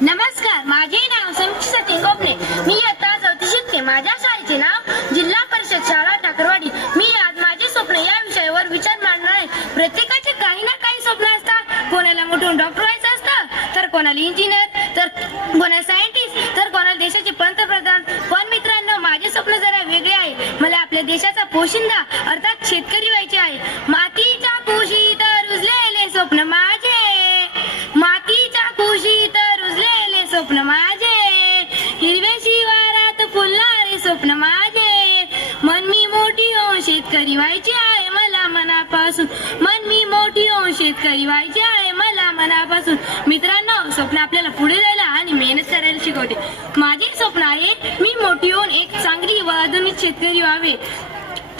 नमस्कार, माझे नाव समीक्षा सतीश गोपने. मी इयत्ता 4थी शिकते. माझ्या शाळेचे नाव जिल्हा परिषद शाळा टाकरवाडी. मी आज माझे स्वप्न या विषयावर विचार मांडणार आहे. प्रत्येकाचे काही ना काही स्वप्न असतात. कोणाला मोठून डॉक्टर व्हायचं असतं, तर कोणाला इंजिनियर, तर कोणाला सायंटिस्ट, तर कोणाला देशाचे पंतप्रधान. पण मित्रांनो, माझे स्वप्न जरा वेगळे आहे. मला आपल्या देशाचा पोशिंदा अर्थात शेतकरी व्हायचे आहे. मातीच्या कुशीत रुजलेले स्वप्न माझे, मातीच्या कुशीत रुजलेले स्वप्न माझे, हिरवे शिवारात फुलणारे स्वप्न माझे. मन मी मोठी होऊन शेतकरी व्हायची आहे मला मनापासून. मन मी मोठी होऊन शेतकरी व्हायची आहे मला मनापासून. मित्रांनो, स्वप्न आपल्याला पुढे जायला आणि मेहनत करायला शिकवते. माझे स्वप्न आहे मी मोठी होऊन एक चांगली व आधुनिक शेतकरी व्हावे.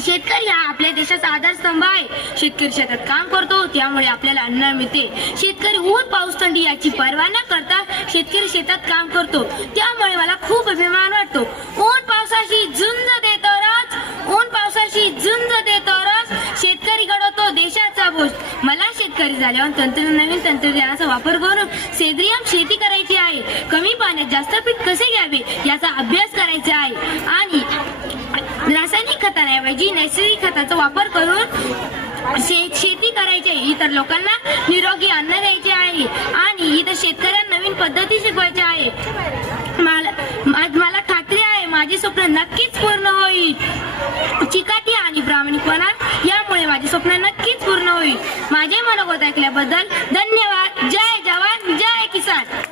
शेतकरी हा आपल्या देशाचा आधारस्तंभ आहे. शेतकरी शेतात काम करतो, त्यामुळे आपल्याला अन्न मिळते. शेतकरी ऊन पाऊस थंडी याची पर्वा न करता शेतकरी शेतात काम करतो, त्यामुळे मला खूप अभिमान वाटतो. ऊन पावसाशी झुंज देतो रोज, ऊन पावसाशी झुंज देतो रोज, शेतकरी घडवतो देशाचा बोज. मला शेतकरी झाल्यावर नवीन तंत्रज्ञानाचा वापर करून सेंद्रिय शेती करायची आहे. कमी पाण्यात जास्त पीक कसे घ्यावे याचा अभ्यास करायचा आहे आणि रासायनिक खतांऐवजी नैसर्गिक खताचा वापर करून शेती करायची आहे. इतर लोकांना निरोगी अन्न द्यायचे आहे आणि इतर शेतकऱ्यांना नवीन पद्धती शिकवायच्या आहे. मला खात्री आहे माझे स्वप्न नक्कीच पूर्ण होईल. चिकाटी आणि प्रामाणिकपणा यामुळे माझे स्वप्न नक्कीच पूर्ण होईल. माझे मनोगत ऐकल्याबद्दल धन्यवाद.